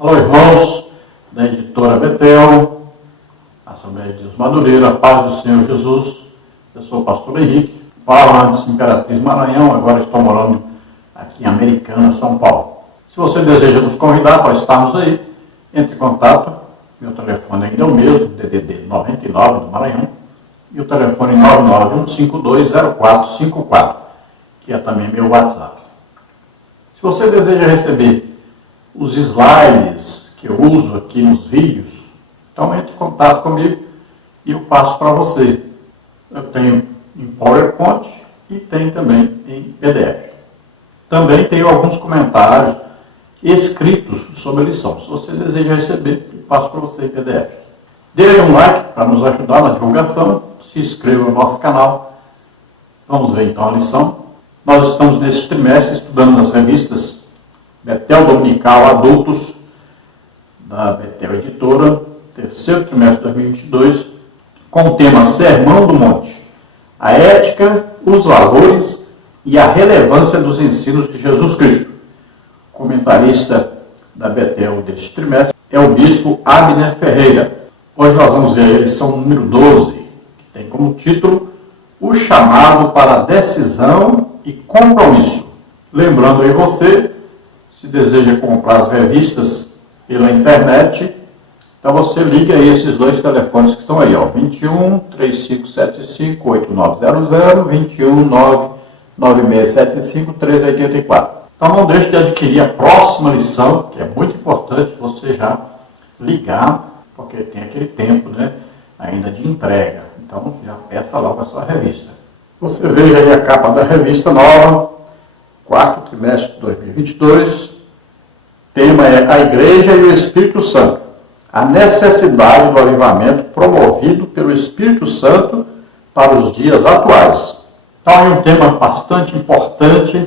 Alô, irmãos da editora Betel, Assembleia de Deus Madureira, a paz do Senhor Jesus. Eu sou o pastor Henrique, falo antes Imperatriz Maranhão, agora estou morando aqui em Americana, São Paulo. Se você deseja nos convidar para estarmos aí, entre em contato. Meu telefone ainda é o mesmo, DDD 99 do Maranhão, e o telefone 991520454, que é também meu WhatsApp. Se você deseja receber os slides que eu uso aqui nos vídeos, então entre em contato comigo e eu passo para você. Eu tenho em PowerPoint e tenho também em PDF. Também tenho alguns comentários escritos sobre a lição. Se você deseja receber, eu passo para você em PDF. Dê aí um like para nos ajudar na divulgação, se inscreva no nosso canal. Vamos ver então a lição. Nós estamos nesse trimestre estudando nas revistas Betel Dominical Adultos, da Betel Editora, terceiro trimestre de 2022, com o tema Sermão do Monte, a ética, os valores e a relevância dos ensinos de Jesus Cristo. O comentarista da Betel deste trimestre é o bispo Abner Ferreira. Hoje nós vamos ver a lição número 12, que tem como título O Chamado para Decisão e Compromisso. Lembrando aí você, se deseja comprar as revistas pela internet, então você liga aí esses dois telefones que estão aí, ó, 21 3575 8900, 21 99675 384. Então não deixe de adquirir a próxima lição, que é muito importante você já ligar, porque tem aquele tempo, né, ainda de entrega. Então já peça logo a sua revista. Você veja aí a capa da revista nova, quarto trimestre de 2022. O tema é a Igreja e o Espírito Santo. A necessidade do avivamento promovido pelo Espírito Santo para os dias atuais. Então é um tema bastante importante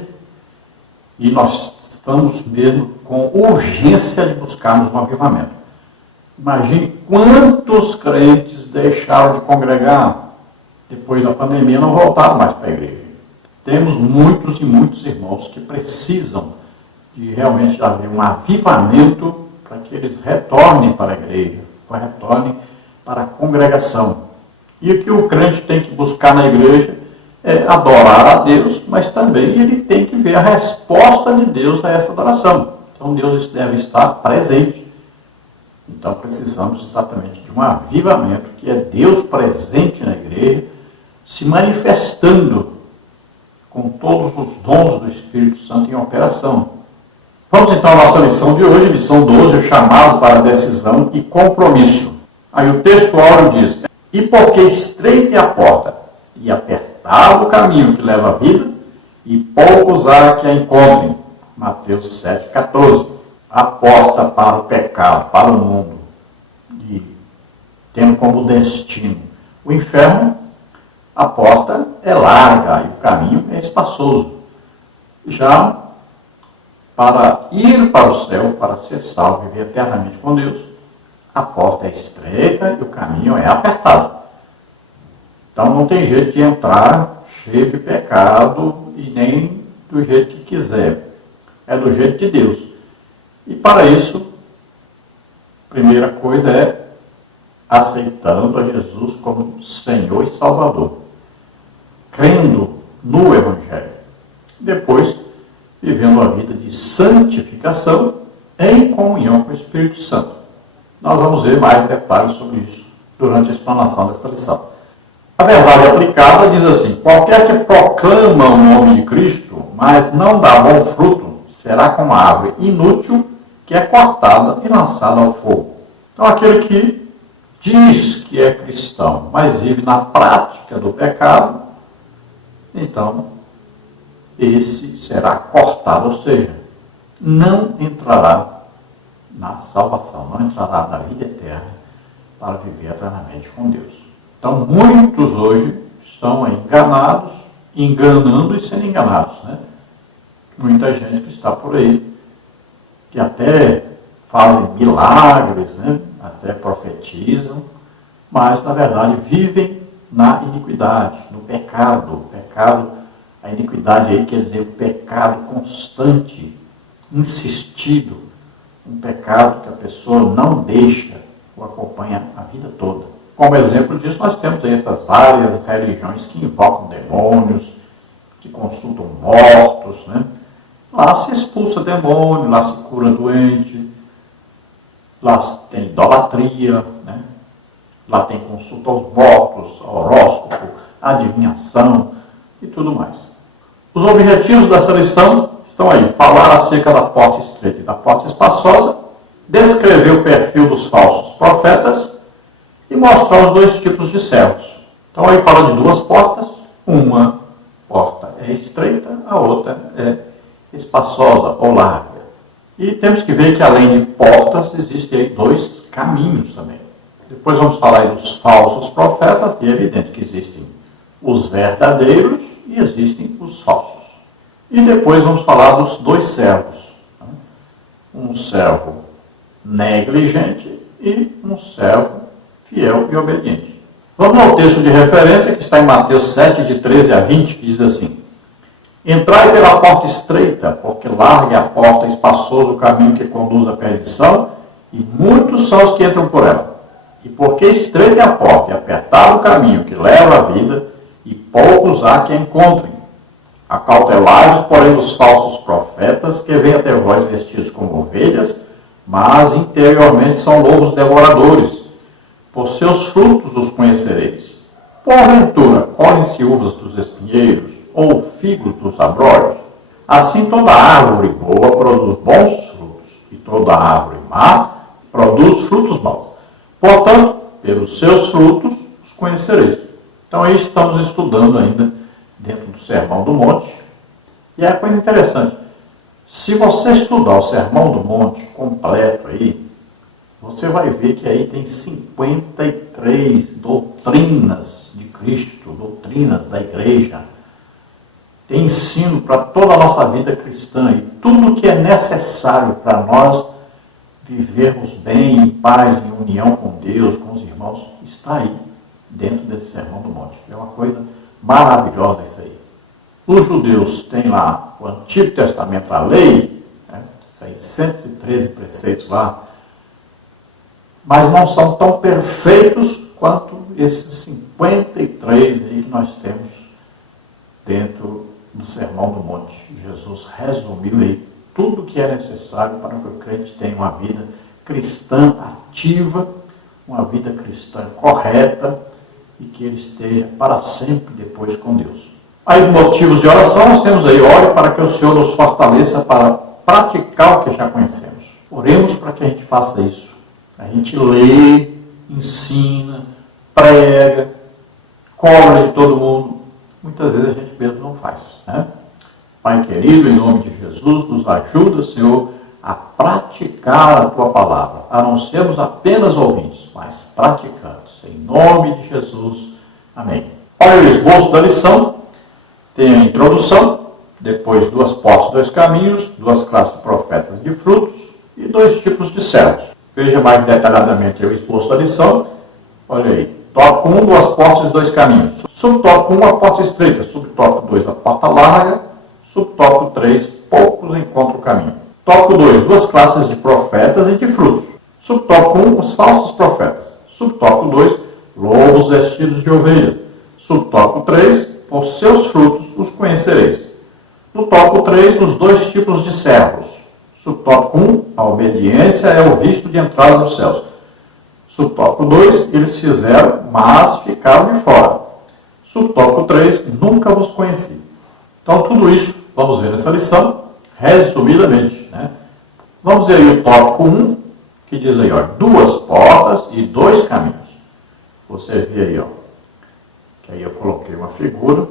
e nós estamos mesmo com urgência de buscarmos um avivamento. Imagine quantos crentes deixaram de congregar depois da pandemia, não voltaram mais para a igreja. Temos muitos e muitos irmãos que precisam de realmente haver um avivamento para que eles retornem para a igreja, retornem para a congregação. E o que o crente tem que buscar na igreja é adorar a Deus, mas também ele tem que ver a resposta de Deus a essa adoração. Então Deus deve estar presente. Então precisamos exatamente de um avivamento, que é Deus presente na igreja, se manifestando com todos os dons do Espírito Santo em operação. Vamos então à nossa lição de hoje, lição 12, o chamado para decisão e compromisso. Aí o texto áureo diz: e porque estreita é a porta, e apertado o caminho que leva à vida, e poucos há que a encontrem. Mateus 7,14. A porta para o pecado, para o mundo, e tendo como destino o inferno, a porta é larga e o caminho é espaçoso. Já para ir para o céu, para ser salvo e viver eternamente com Deus, a porta é estreita e o caminho é apertado. Então não tem jeito de entrar cheio de pecado e nem do jeito que quiser. É do jeito de Deus. E para isso, a primeira coisa é aceitando a Jesus como Senhor e Salvador, crendo no Evangelho. Depois, vivendo a vida de santificação em comunhão com o Espírito Santo. Nós vamos ver mais detalhes sobre isso durante a explanação desta lição. A verdade aplicada diz assim: qualquer que proclama o nome de Cristo, mas não dá bom fruto, será como a árvore inútil que é cortada e lançada ao fogo. Então aquele que diz que é cristão, mas vive na prática do pecado, então esse será cortado, ou seja, não entrará na salvação, não entrará na vida eterna para viver eternamente com Deus. Então muitos hoje estão enganados, enganando e sendo enganados, né? Muita gente que está por aí, que até fazem milagres, né? Até profetizam, mas na verdade vivem na iniquidade, no pecado. O pecado, a iniquidade aí quer dizer o pecado constante, insistido, um pecado que a pessoa não deixa, o acompanha a vida toda. Como exemplo disso, nós temos aí essas várias religiões que invocam demônios, que consultam mortos, né? Lá se expulsa demônio, lá se cura doente, lá tem idolatria, né? Lá tem consulta aos mortos, horóscopo, adivinhação e tudo mais. Os objetivos dessa lição estão aí: falar acerca da porta estreita e da porta espaçosa, descrever o perfil dos falsos profetas e mostrar os dois tipos de servos. Então aí fala de duas portas, uma porta é estreita, a outra é espaçosa ou larga. E temos que ver que além de portas, existem aí dois caminhos também. Depois vamos falar aí dos falsos profetas, e é evidente que existem os verdadeiros e existem os falsos. E depois vamos falar dos dois servos. Um servo negligente e um servo fiel e obediente. Vamos ao texto de referência que está em Mateus 7, de 13 a 20, que diz assim: Entrai pela porta estreita, porque larga é a porta, espaçoso o caminho que conduz à perdição, e muitos são os que entram por ela. E porque estreita é a porta e apertado o caminho que leva à vida, e poucos há que a encontrem. Acautelai-vos, porém, dos falsos profetas, que vêm até vós vestidos como ovelhas, mas interiormente são lobos devoradores. Por seus frutos os conhecereis. Porventura, colhem-se uvas dos espinheiros, ou figos dos abrolhos? Assim toda árvore boa produz bons frutos, e toda árvore má produz frutos maus. Portanto, pelos seus frutos os conhecereis. Então aí estamos estudando ainda dentro do Sermão do Monte. E é uma coisa interessante. Se você estudar o Sermão do Monte completo aí, você vai ver que aí tem 53 doutrinas de Cristo, doutrinas da igreja. Tem ensino para toda a nossa vida cristã e tudo que é necessário para nós vivermos bem, em paz, em união com Deus, com os irmãos, está aí dentro desse Sermão do Monte. É uma coisa maravilhosa isso aí. Os judeus têm lá o Antigo Testamento, a lei, né, 613 preceitos lá, mas não são tão perfeitos quanto esses 53 aí que nós temos dentro do Sermão do Monte. Jesus resumiu aí tudo o que é necessário para que o crente tenha uma vida cristã ativa, uma vida cristã correta e que ele esteja para sempre depois com Deus. Aí, motivos de oração, nós temos aí: ore para que o Senhor nos fortaleça para praticar o que já conhecemos. Oremos para que a gente faça isso. A gente lê, ensina, prega, cobra de todo mundo. Muitas vezes a gente mesmo não faz, né? Pai querido, em nome de Jesus, nos ajuda, Senhor, a praticar a Tua palavra, a não sermos apenas ouvintes, mas praticantes. Em nome de Jesus. Amém. Olha o esboço da lição. Tem a introdução, depois duas portas, dois caminhos, duas classes de profetas de frutos e dois tipos de servos. Veja mais detalhadamente o esboço da lição. Olha aí. Tópico 1, duas portas e dois caminhos. Subtópico 1, a porta estreita. Subtópico 2, a porta larga. Subtópico 3, poucos encontram o caminho. Tópico 2, duas classes de profetas e de frutos. Subtópico 1, os falsos profetas. Subtópico 2, lobos vestidos de ovelhas. Subtópico 3, por seus frutos os conhecereis. No tópico 3, os dois tipos de servos. Subtópico 1, a obediência é o visto de entrada nos céus. Subtópico 2, eles fizeram, mas ficaram de fora. Subtópico 3, nunca vos conheci. Então, tudo isso vamos ver nessa lição, resumidamente, né? Vamos ver aí o tópico 1, que diz aí, ó, duas portas e dois caminhos. Você vê aí, ó, que aí eu coloquei uma figura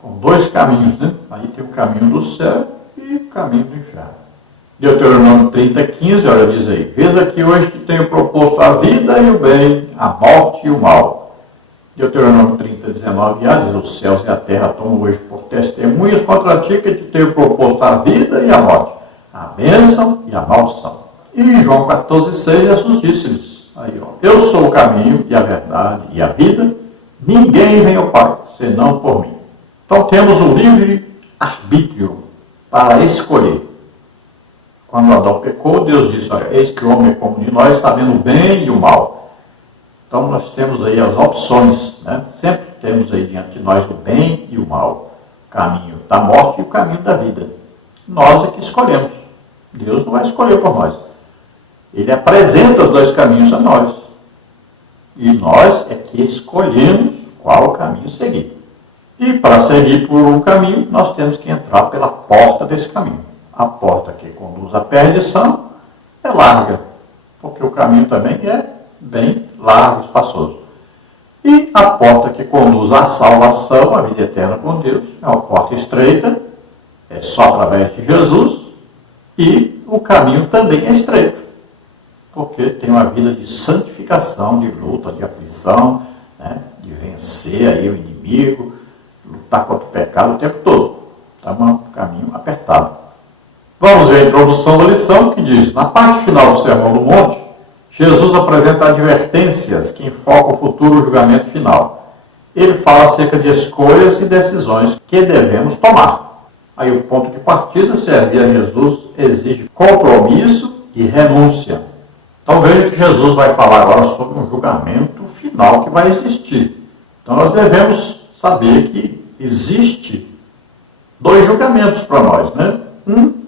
com dois caminhos, né? Aí tem o caminho do céu e o caminho do inferno. Deuteronômio 30:15, olha, diz aí: Vês aqui hoje que tenho proposto a vida e o bem, a morte e o mal. Deuteronômio 30:19a diz: Os céus e a terra tomam hoje por testemunhas contra ti que te tenho proposto a vida e a morte, a bênção e a maldição. E em João 14:6, Jesus disse-lhes, aí, ó, eu sou o caminho e a verdade e a vida, ninguém vem ao Pai, senão por mim. Então temos o livre arbítrio para escolher Quando Adão pecou, Deus disse, olha, eis que o homem é como de nós, sabendo o bem e o mal. Então nós temos aí as opções, né? Sempre temos aí diante de nós o bem e o mal. O caminho da morte e o caminho da vida. Nós é que escolhemos. Deus não vai escolher por nós. Ele apresenta os dois caminhos a nós. E nós é que escolhemos qual caminho seguir. E para seguir por um caminho, nós temos que entrar pela porta desse caminho. A porta que conduz à perdição é larga, porque o caminho também é bem largo, espaçoso. E a porta que conduz à salvação, à vida eterna com Deus, é uma porta estreita, é só através de Jesus, e o caminho também é estreito, porque tem uma vida de santificação, de luta, de aflição, né, de vencer aí o inimigo, lutar contra o pecado o tempo todo. Então é um caminho apertado. Vamos ver a introdução da lição que diz, na parte final do Sermão do Monte, Jesus apresenta advertências que enfocam o futuro julgamento final. Ele fala acerca de escolhas e decisões que devemos tomar. Aí o ponto de partida, servir a Jesus, exige compromisso e renúncia. Então veja que Jesus vai falar agora sobre um julgamento final que vai existir. Então nós devemos saber que existe dois julgamentos para nós, né? Um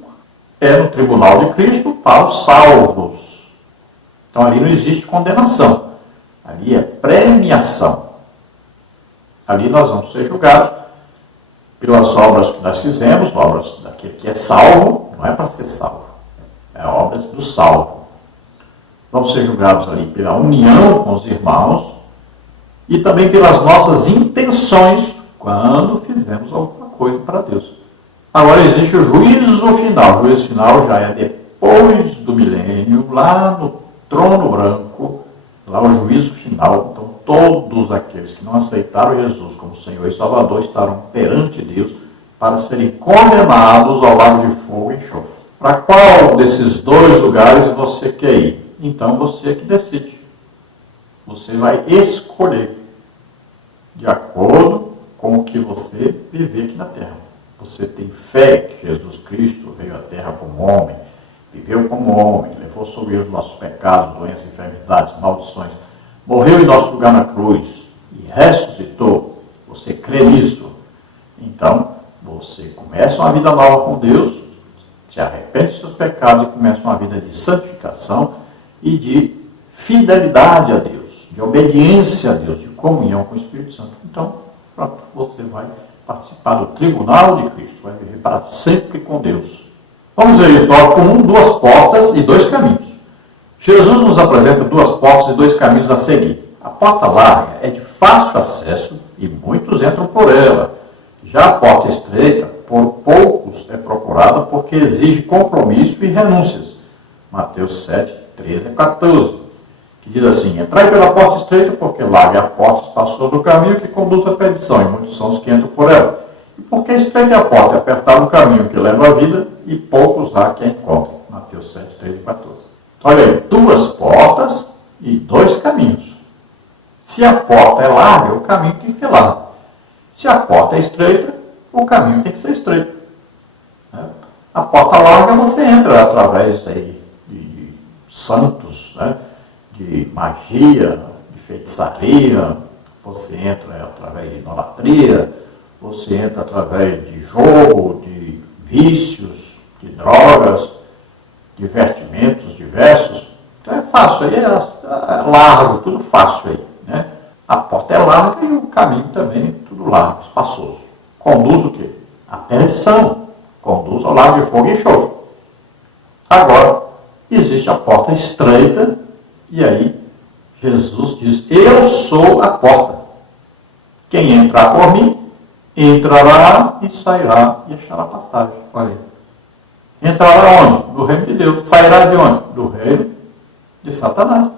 é no tribunal de Cristo para os salvos. Então ali não existe condenação. Ali é premiação. Ali nós vamos ser julgados pelas obras que nós fizemos, obras daquele que é salvo, não é para ser salvo, é obras do salvo. Vamos ser julgados ali pela união com os irmãos e também pelas nossas intenções quando fizemos alguma coisa para Deus. Agora existe o juízo final. O juízo final já é depois do milênio, lá no trono branco, lá o juízo final. Então todos aqueles que não aceitaram Jesus como Senhor e Salvador estarão perante Deus para serem condenados ao lago de fogo e enxofre. Para qual desses dois lugares você quer ir? Então você é que decide. Você vai escolher de acordo com o que você viver aqui na terra. Você tem fé que Jesus Cristo veio à terra como homem, viveu como homem, levou sobre os nossos pecados, doenças, enfermidades, maldições, morreu em nosso lugar na cruz e ressuscitou. Você crê nisso? Então, você começa uma vida nova com Deus, se arrepende dos seus pecados e começa uma vida de santificação e de fidelidade a Deus, de obediência a Deus, de comunhão com o Espírito Santo. Então, pronto, você vai participar do tribunal de Cristo, vai viver para sempre com Deus. Vamos ver o tópico 1, duas portas e dois caminhos. Jesus nos apresenta duas portas e dois caminhos a seguir. A porta larga é de fácil acesso e muitos entram por ela. Já a porta estreita, por poucos é procurada porque exige compromisso e renúncias. Mateus 7, 13 a 14. Que diz assim, entrai pela porta estreita, porque larga é a porta espaçosa do caminho que conduz à perdição, e muitos são os que entram por ela. E porque estreita é a porta, é apertado o caminho que leva à vida, e poucos há que a encontrem. Mateus 7, 13 e 14. Então, olha aí, duas portas e dois caminhos. Se a porta é larga, o caminho tem que ser largo. Se a porta é estreita, o caminho tem que ser estreito. A porta larga você entra através aí de santos, né? De magia, de feitiçaria, você entra através de idolatria, você entra através de jogo, de vícios, de drogas, divertimentos diversos. Então é fácil, aí é largo, tudo fácil aí, né? A porta é larga e o caminho também é tudo largo, espaçoso. Conduz o quê? A perdição. Conduz ao lago de fogo e enxofre. Agora, existe a porta estreita. E aí, Jesus diz, eu sou a porta. Quem entrar por mim, entrará e sairá e achará passagem. Olha aí. Entrará onde? No reino de Deus. Sairá de onde? Do reino de Satanás.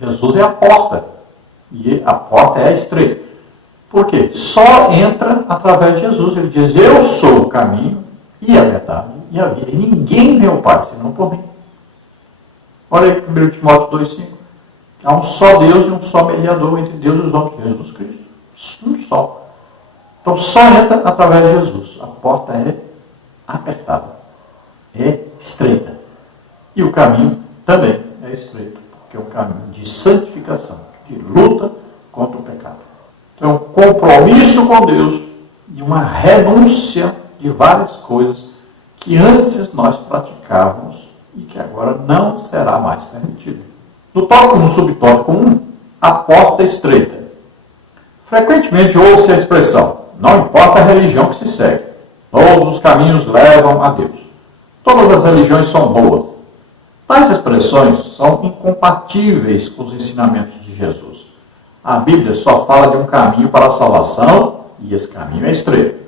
Jesus é a porta. E a porta é estreita. Por quê? Só entra através de Jesus. Ele diz, eu sou o caminho e a verdade e a vida. E ninguém vê o Pai senão por mim. Olha aí, 1 Timóteo 2,5. Há um só Deus e um só mediador entre Deus e os homens, Jesus Cristo. Um só. Então só entra através de Jesus. A porta é apertada. É estreita. E o caminho também é estreito, porque é um caminho de santificação, de luta contra o pecado. Então, é um compromisso com Deus e uma renúncia de várias coisas que antes nós praticávamos e que agora não será mais permitido. No subtópico 1, a porta estreita. Frequentemente ouve-se a expressão: não importa a religião que se segue, todos os caminhos levam a Deus. Todas as religiões são boas. Tais expressões são incompatíveis com os ensinamentos de Jesus. A Bíblia só fala de um caminho para a salvação e esse caminho é estreito.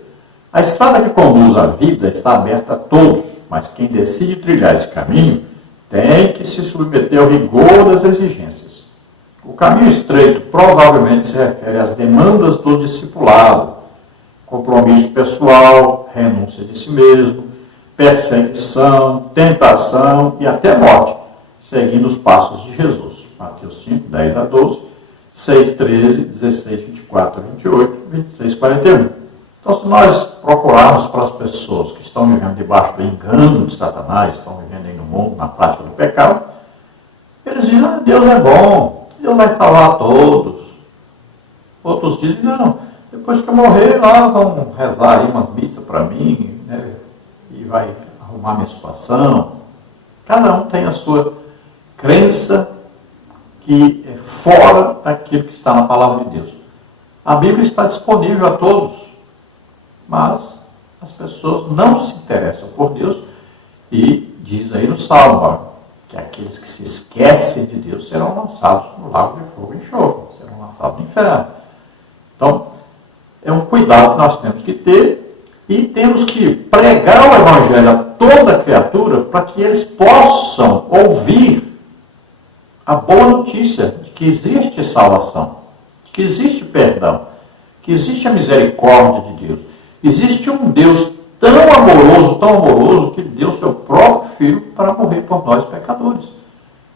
A estrada que conduz à vida está aberta a todos, mas quem decide trilhar esse caminho tem que se submeter ao rigor das exigências. O caminho estreito provavelmente se refere às demandas do discipulado, compromisso pessoal, renúncia de si mesmo, perseguição, tentação e até morte, seguindo os passos de Jesus. Mateus 5, 10 a 12, 6, 13, 16, 24, 28, 26, 41. Então, se nós procurarmos para as pessoas que estão vivendo debaixo do engano de Satanás, estão vivendo aí no mundo, na prática do pecado, eles dizem: Deus é bom, Deus vai salvar todos. Outros dizem: não, depois que eu morrer, lá vão rezar aí umas missas para mim, né, e vai arrumar minha situação. Cada um tem a sua crença que é fora daquilo que está na palavra de Deus. A Bíblia está disponível a todos, mas as pessoas não se interessam por Deus e diz aí no Salmo que aqueles que se esquecem de Deus serão lançados no lago de fogo e enxofre, serão lançados no inferno. Então, é um cuidado que nós temos que ter e temos que pregar o Evangelho a toda criatura para que eles possam ouvir a boa notícia de que existe salvação, de que existe perdão, que existe a misericórdia de Deus. Existe um Deus tão amoroso, que ele deu seu próprio Filho para morrer por nós pecadores.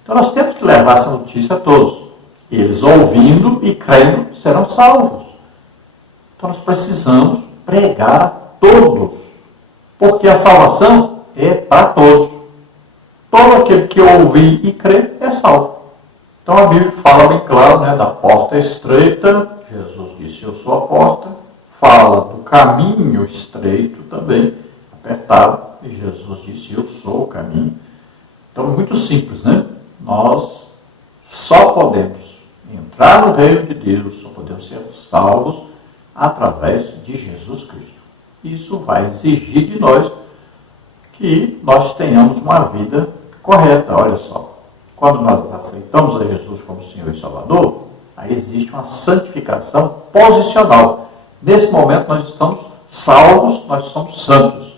Então nós temos que levar essa notícia a todos. Eles ouvindo e crendo serão salvos. Então nós precisamos pregar a todos, porque a salvação é para todos. Todo aquele que ouvir e crer é salvo. Então a Bíblia fala bem claro, né, da porta estreita. Jesus disse: eu sou a porta. Fala do caminho estreito também, apertado. E Jesus disse: eu sou o caminho. Então, muito simples, né? Nós só podemos entrar no reino de Deus, só podemos ser salvos através de Jesus Cristo. Isso vai exigir de nós que nós tenhamos uma vida correta. Olha só, quando nós aceitamos a Jesus como Senhor e Salvador, aí existe uma santificação posicional. Nesse momento nós estamos salvos, nós somos santos.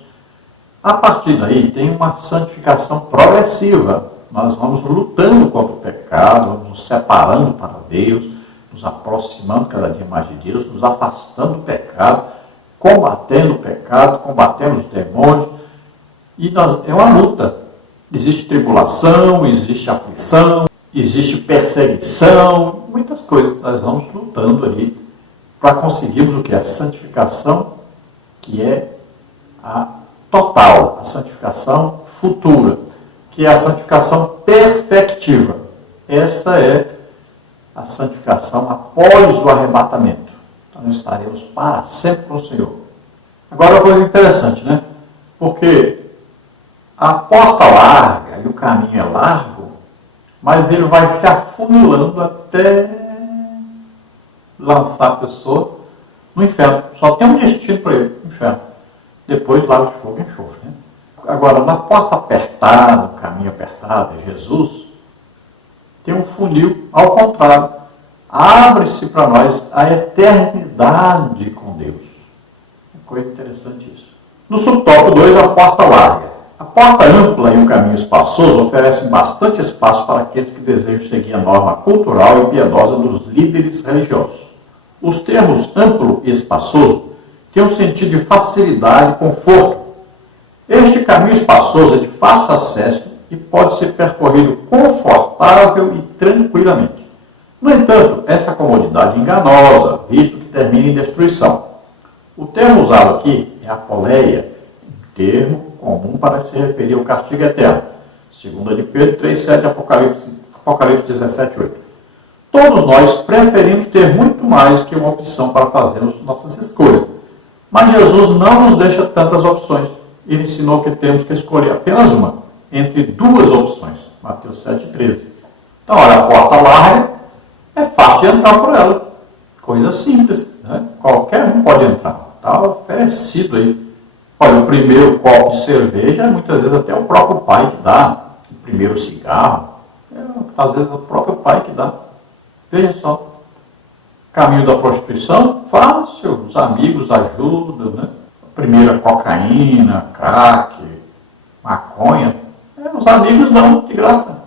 A partir daí tem uma santificação progressiva. Nós vamos lutando contra o pecado, vamos nos separando para Deus, nos aproximando cada dia mais de Deus, nos afastando do pecado, combatendo o pecado, combatendo os demônios. E é uma luta. Existe tribulação, existe aflição, existe perseguição, muitas coisas. Nós vamos lutando aí para conseguirmos o que? A santificação, que é a total, a santificação futura, que é a santificação perfectiva. Esta é a santificação após o arrebatamento. Então nós estaremos para sempre com o Senhor. Agora uma coisa interessante, né? Porque a porta larga e o caminho é largo, mas ele vai se afunilando até lançar a pessoa no inferno. Só tem um destino para ele, o inferno. Depois lago de fogo e enxofre. Né? Agora, na porta apertada, no caminho apertado, é Jesus, tem um funil ao contrário. Abre-se para nós a eternidade com Deus. É coisa interessante isso. No subtópico 2, a porta larga. A porta ampla e o caminho espaçoso oferecem bastante espaço para aqueles que desejam seguir a norma cultural e piedosa dos líderes religiosos. Os termos amplo e espaçoso têm um sentido de facilidade e conforto. Este caminho espaçoso é de fácil acesso e pode ser percorrido confortável e tranquilamente. No entanto, essa comodidade é enganosa, visto que termina em destruição. O termo usado aqui é apoleia, um termo comum para se referir ao castigo eterno. Segunda de Pedro 3,7, Apocalipse 17,8. Todos nós preferimos ter muito mais que uma opção para fazermos nossas escolhas. Mas Jesus não nos deixa tantas opções. Ele ensinou que temos que escolher apenas uma, entre duas opções. Mateus 7,13. Então, olha, a porta larga, é fácil de entrar por ela. Coisa simples, né? Qualquer um pode entrar. Está oferecido aí. Olha, o primeiro copo de cerveja, muitas vezes até o próprio pai que dá. O primeiro cigarro, às vezes é o próprio pai que dá. Veja só. Caminho da prostituição, fácil. Os amigos ajudam, né? A primeira cocaína, crack, maconha. Os amigos dão de graça.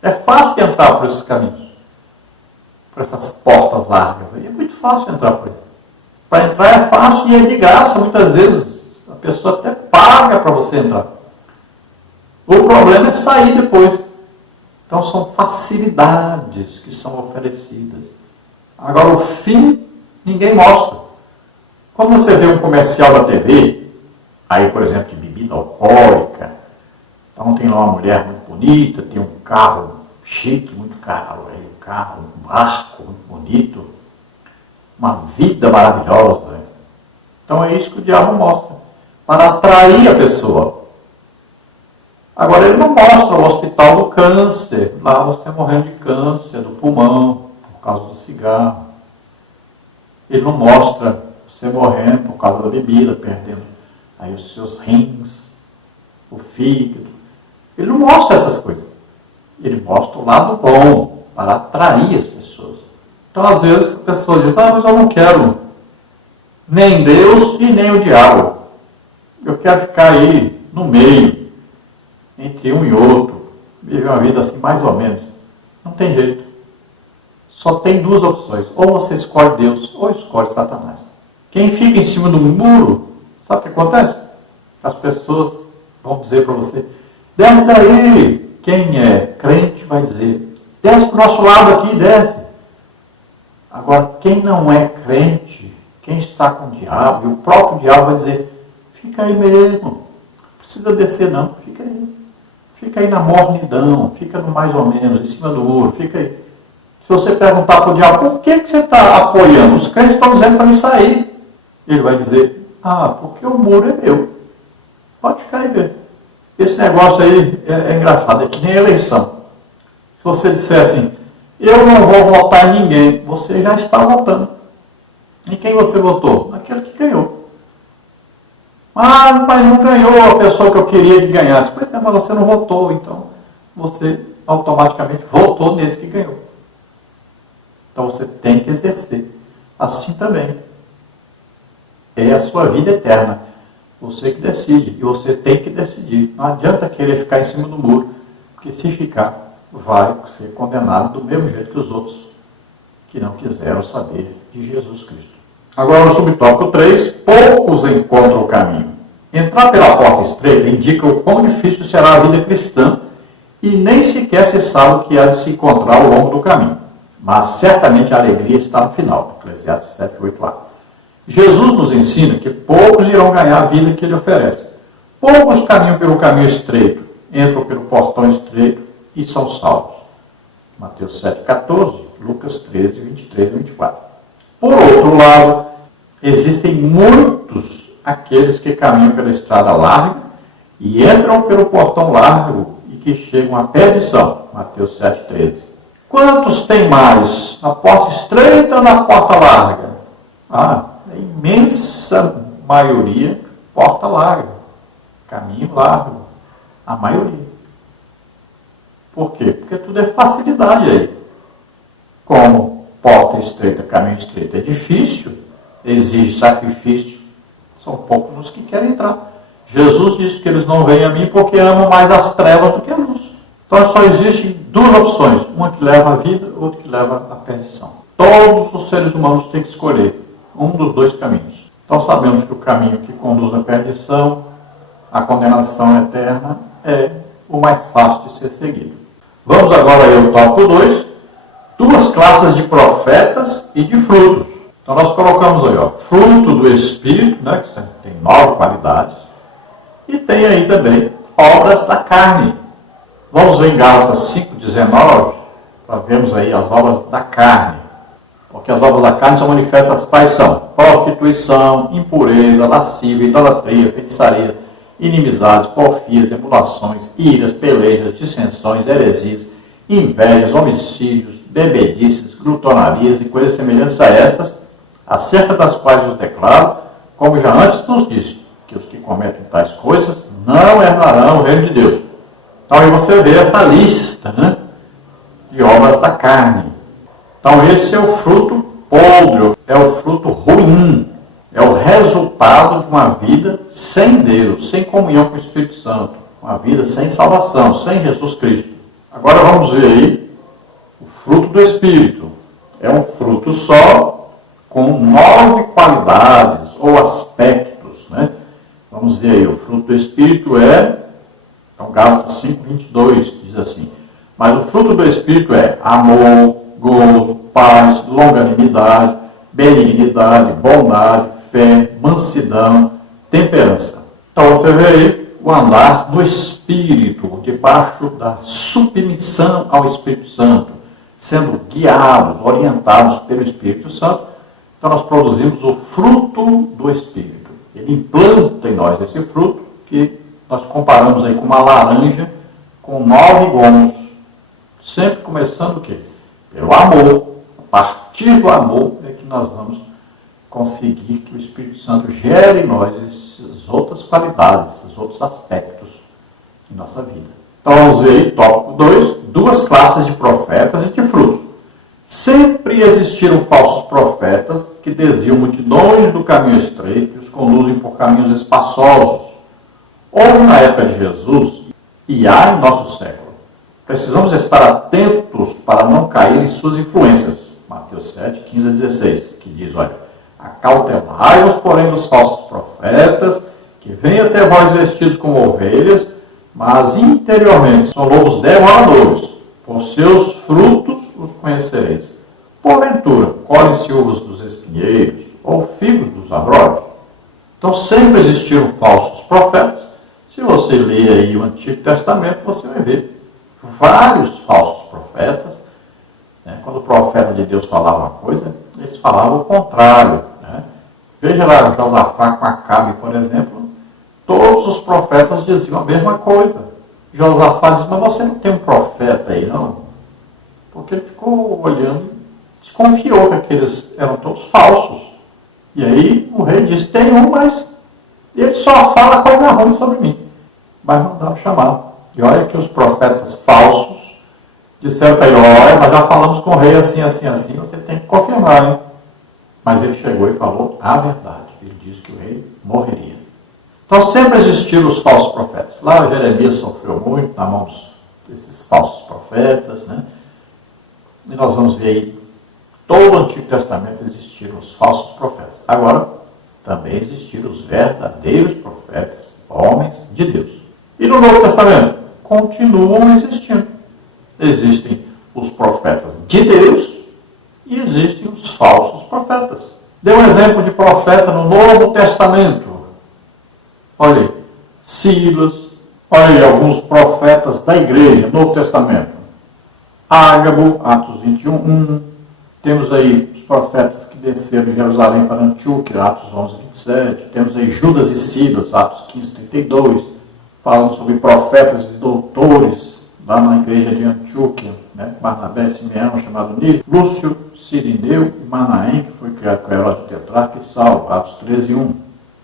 É fácil de entrar por esses caminhos. Por essas portas largas aí. É muito fácil entrar por aí. Para entrar é fácil e é de graça, muitas vezes. A pessoa até paga para você entrar. O problema é sair depois. Então são facilidades que são oferecidas. Agora o fim, ninguém mostra. Quando você vê um comercial da TV, aí por exemplo de bebida alcoólica, então tem lá uma mulher muito bonita, tem um carro chique, muito caro, aí um carro, um barco muito bonito, uma vida maravilhosa. Então é isso que o diabo mostra, para atrair a pessoa. Agora ele não mostra o hospital do câncer, lá você morrendo de câncer do pulmão, por causa do cigarro. Ele não mostra você morrendo por causa da bebida, perdendo aí os seus rins, o fígado. Ele não mostra essas coisas. Ele mostra o lado bom, para atrair as pessoas. Então, às vezes, a pessoa diz, mas eu não quero nem Deus e nem o diabo. Eu quero ficar aí no meio, entre um e outro, viver uma vida assim, mais ou menos. Não tem jeito. Só tem duas opções. Ou você escolhe Deus, ou escolhe Satanás. Quem fica em cima do muro, sabe o que acontece? As pessoas vão dizer para você, desce daí. Quem é crente vai dizer, desce para o nosso lado aqui, desce. Agora, quem não é crente, quem está com o diabo, e o próprio diabo vai dizer, fica aí mesmo, não precisa descer não, fica aí. Fica aí na mornidão, fica no mais ou menos, em cima do muro, fica aí. Se você perguntar para o diabo, por que você está apoiando? Os crentes estão dizendo para ele sair. Ele vai dizer, porque o muro é meu. Pode ficar aí mesmo. Esse negócio aí é engraçado, é que nem eleição. Se você disser assim, eu não vou votar em ninguém, você já está votando. Em quem você votou? Naquele que ganhou. Mas não ganhou a pessoa que eu queria que ganhasse. Pois é, mas você não votou, então você automaticamente votou nesse que ganhou. Então você tem que exercer. Assim também. É a sua vida eterna. Você que decide. E você tem que decidir. Não adianta querer ficar em cima do muro. Porque se ficar, vai ser condenado do mesmo jeito que os outros que não quiseram saber de Jesus Cristo. Agora no subtópico 3, poucos encontram o caminho. Entrar pela porta estreita indica o quão difícil será a vida cristã e nem sequer se sabe o que há de se encontrar ao longo do caminho. Mas certamente a alegria está no final. Eclesiastes 7:8a. Jesus nos ensina que poucos irão ganhar a vida que ele oferece. Poucos caminham pelo caminho estreito, entram pelo portão estreito e são salvos. Mateus 7:14, Lucas 13:23-24. Por outro lado, existem muitos aqueles que caminham pela estrada larga e entram pelo portão largo e que chegam à perdição. Mateus 7:13. Quantos tem mais? Na porta estreita ou na porta larga? A imensa maioria, porta larga, caminho largo, a maioria. Por quê? Porque tudo é facilidade aí. Como porta estreita, caminho estreito é difícil, exige sacrifício, são poucos os que querem entrar. Jesus disse que eles não vêm a mim porque amam mais as trevas do que a luz. Então só existem duas opções, uma que leva à vida, outra que leva à perdição. Todos os seres humanos têm que escolher um dos dois caminhos. Então sabemos que o caminho que conduz à perdição, à condenação eterna, é o mais fácil de ser seguido. Vamos agora aí ao tópico 2, duas classes de profetas e de frutos. Então nós colocamos aí, fruto do Espírito, né, que tem 9 qualidades, e tem aí também obras da carne, Vamos ver em Gálatas 5,19, para vermos aí as obras da carne. Porque as obras da carne são manifestas quais são: prostituição, impureza, lascívia, idolatria, feitiçaria, inimizades, porfias, emulações, iras, pelejas, dissensões, heresias, invejas, homicídios, bebedices, glutonarias e coisas semelhantes a estas, acerca das quais eu declaro, como já antes nos disse, que os que cometem tais coisas não herdarão o reino de Deus. Então aí você vê essa lista, né, de obras da carne. Então esse é o fruto podre, é o fruto ruim, é o resultado de uma vida sem Deus, sem comunhão com o Espírito Santo, uma vida sem salvação, sem Jesus Cristo. Agora vamos ver aí o fruto do Espírito. É um fruto só, com 9 qualidades ou aspectos, né? Vamos ver aí, o fruto do Espírito então Gálatas 5,22 diz assim: mas o fruto do Espírito é amor, gozo, paz, longanimidade, benignidade, bondade, fé, mansidão, temperança. Então você vê aí o andar no Espírito, debaixo da submissão ao Espírito Santo, sendo guiados, orientados pelo Espírito Santo. Então nós produzimos o fruto do Espírito. Ele implanta em nós esse fruto, que nós comparamos aí com uma laranja com 9 gomos. Sempre começando o quê? Pelo amor. A partir do amor é que nós vamos conseguir que o Espírito Santo gere em nós essas outras qualidades, esses outros aspectos de nossa vida. Então vamos ver aí, tópico 2, 2 classes de profetas e de frutos. Sempre existiram falsos profetas que desviam multidões do caminho estreito e os conduzem por caminhos espaçosos. Houve na época de Jesus e há em nosso século. Precisamos estar atentos para não cair em suas influências. Mateus 7, 15 a 16, que diz, olha: acautelai-vos, porém, dos falsos profetas, que vêm até vós vestidos como ovelhas, mas interiormente são lobos devoradores. Por seus frutos os conhecereis. Porventura, colhem-se uvas dos espinheiros ou figos dos abrolhos? Então sempre existiram falsos profetas. Se você ler aí o Antigo Testamento, você vai ver vários falsos profetas. Quando o profeta de Deus falava uma coisa, eles falavam o contrário. Veja lá Josafá com Acabe, por exemplo. Todos os profetas diziam a mesma coisa. Josafá diz: mas você não tem um profeta aí, não? Porque ele ficou olhando, desconfiou que aqueles eram todos falsos. E aí o rei disse: tem um, mas ele só fala coisa ruim sobre mim. Mas não dá o chamado. E olha que os profetas falsos disseram para ele: olha, nós já falamos com o rei assim, assim, assim, você tem que confirmar, hein? Mas ele chegou e falou a verdade. Ele disse que o rei morreria. Então sempre existiram os falsos profetas. Lá Jeremias sofreu muito na mão desses falsos profetas, né? E nós vamos ver aí, todo o Antigo Testamento existiram os falsos profetas. Agora, também existiram os verdadeiros profetas, homens de Deus. E no Novo Testamento, continuam existindo. Existem os profetas de Deus e existem os falsos profetas. Dê um exemplo de profeta no Novo Testamento. Olha aí, Silas, olha aí alguns profetas da igreja, Novo Testamento. Ágabo, Atos 21, temos aí os profetas que desceram de Jerusalém para Antioquia, Atos 11, 27. Temos aí Judas e Silas, Atos 15, 32, falando sobre profetas e doutores lá na igreja de Antioquia, né? Barnabé, Simeão, chamado Níger, Lúcio, Cirineu e Manaém, que foi criado com Herodes Tetrarca, e Saulo, Atos 13, 1.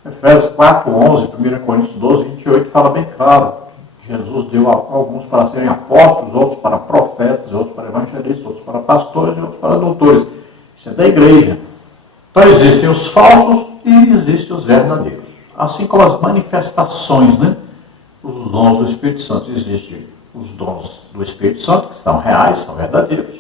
Efésios 4, 11, 1 Coríntios 12, 28, fala bem claro que Jesus deu alguns para serem apóstolos, outros para profetas, outros para evangelistas, outros para pastores e outros para doutores. Isso é da igreja. Então existem os falsos e existem os verdadeiros. Assim como as manifestações, né? Os dons do Espírito Santo. Existem os dons do Espírito Santo, que são reais, são verdadeiros,